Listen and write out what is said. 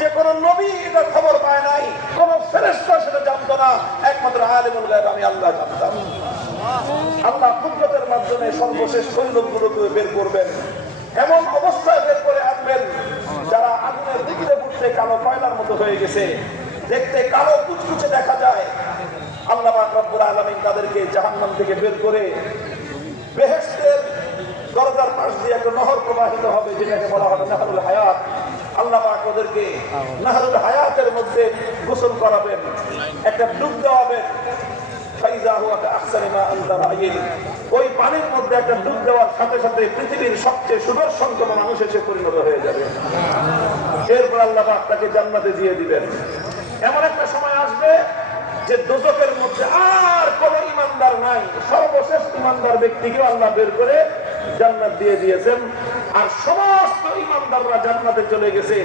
যে কোনো নবী এটার খবর পায় নাই, কোন ফেরেশতা সেটা জানতো না, একমাত্র আলিমুল গায়ব আমি আল্লাহ জানতাম। আল্লাহ কুদরতের মাধ্যমে সর্বশেষ ওই লোকগুলোকে বের করবেন, এমন অবস্থায় বের করে আনবেন যারা আগুনের দিকে ফুটতে কালো কয়লার মতো হয়ে গেছে, দেখতে কালো কুচকুচে দেখা যায়। আল্লাহ পাক রব্বুল আলামিন তাদেরকে জাহান্নাম থেকে বের করে বেহেশতের দরজার পাশ দিয়ে একটা নহর প্রবাহিত হবে, যেটাকে বলা হবে নাহরুল হায়াত। আল্লাহ পাক ওদেরকে নাহরুল হায়াতের মধ্যে গোসল করাবেন, একটা ডুব দেওয়াবেন। ওই পানির মধ্যে একটা ডুব দেওয়ার সাথে সাথে পৃথিবীর সবচেয়ে সুদর্শন কোন মানুষ এসে পরিণত হয়ে যাবে। এরপর আল্লাহ পাক তাকে জান্নাতে দিয়ে দিবেন। এমন একটা সময় আসবে যে দোজখের মধ্যে আর কোন ইমানদার নাই, সর্বশেষ ইমানদার ব্যক্তিকে আল্লাহ বের করে জান্নাত দিয়ে দিয়েছেন, আর সমস্ত ইমানদাররা জান্নাতে চলে গেছে।